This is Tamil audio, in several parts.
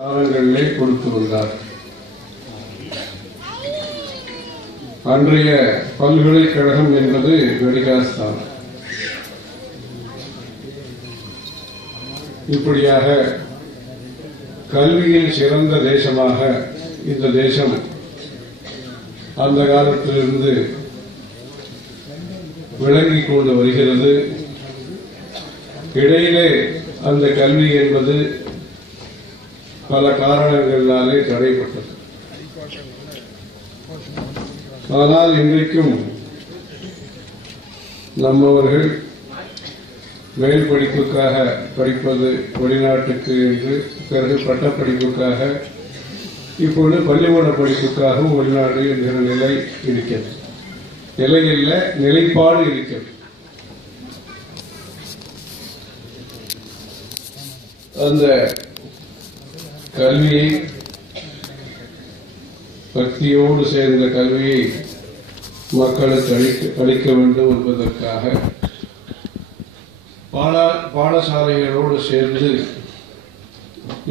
காலங்களிலே கொடுத்து வந்தார். அன்றைய பல்கலைக்கழகம் என்பது வெடிகாஸ்தான். இப்படியாக கல்வியில் சிறந்த தேசமாக இந்த தேசம் அந்த காலத்திலிருந்து விளங்கிக் கொண்டு வருகிறது. இடையிலே அந்த கல்வி என்பது பல காரணங்களாலே தடைப்பட்டது. ஆனால் இன்றைக்கும் நம்மவர்கள் மேல் படிப்புக்காக படிப்பது வெளிநாட்டுக்கு என்று, பிறகு பட்டப்படிப்புக்காக, இப்பொழுது பள்ளிக்கூட படிப்புக்காகவும் வெளிநாடு என்கிற நிலை இருக்கிறது. நிலையில்ல, நிலைப்பாடு இருக்கிறது. அந்த கல்வியை, பக்தியோடு சேர்ந்த கல்வியை மக்களுக்கு அளிக்க வேண்டும் என்பதற்காக பாடசாலைகளோடு சேர்ந்து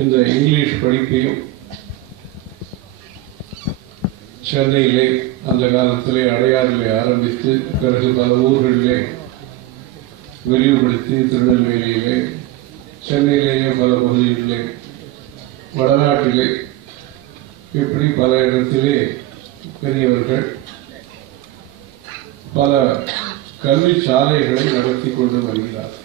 இந்த இங்கிலீஷ் படிப்பையும் சென்னையிலே அந்த காலத்திலே அடையாறிலே ஆரம்பித்து, பிறகு பல ஊர்களிலே விரிவுபடுத்தி, திருநெல்வேலியிலே, சென்னையிலேயே பல பகுதிகளிலே, வடநாட்டிலே, இப்படி பல இடத்திலே பெரியவர்கள் பல கல்வி சாலைகளை நடத்தி கொண்டு வருகிறார்.